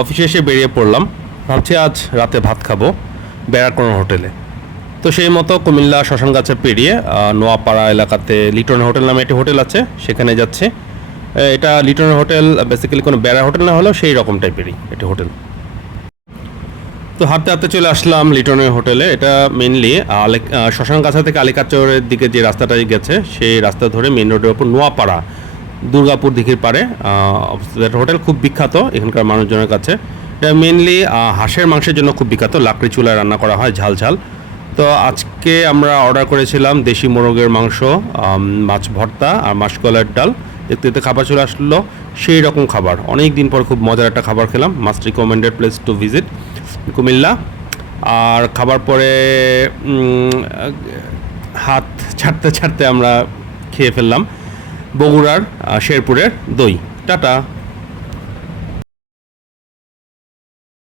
অফিসে এসে বেরিয়ে পড়লাম। ভাবছি আজ রাতে ভাত খাব বেড়ার কোনো হোটেলে। তো সেই মতো কুমিল্লা শ্মশানগাছা পেরিয়ে নোয়াপাড়া এলাকাতে লিটন হোটেল নামে একটি হোটেল আছে, সেখানে যাচ্ছে। এটা লিটন হোটেল বেসিক্যালি কোনো বেড়া হোটেল না হলেও সেই রকম টাইপেরই একটি হোটেল। তো হাঁটতে হাঁটতে চলে আসলাম লিটনের হোটেলে। এটা মেনলি শ্মশানগাছা থেকে আলিকাচরের দিকে যে রাস্তাটা গেছে, সেই রাস্তা ধরে মেন রোডের ওপর নোয়াপাড়া দুর্গাপুর দিঘির অবস্থিত একটা হোটেল, খুব বিখ্যাত এখানকার মানুষজনের কাছে। এটা মেনলি হাঁসের মাংসের জন্য খুব বিখ্যাত, লাকড়ি চুলায় রান্না করা হয়, ঝাল ঝাল। তো আজকে আমরা অর্ডার করেছিলাম দেশি মোরগের মাংস মাছ ভর্তা আর মাসকলার ডাল। দেখতে দেখতে খাবার চলে আসলো, সেই রকম খাবার। অনেক দিন পর খুব মজার একটা খাবার খেলাম, must recommended place to visit Comilla. আর খাবার পরে হাত ছাড়তে ছাড়তে আমরা খেয়ে ফেললাম। বগুড়ার শেরপুরের দই। টাটা।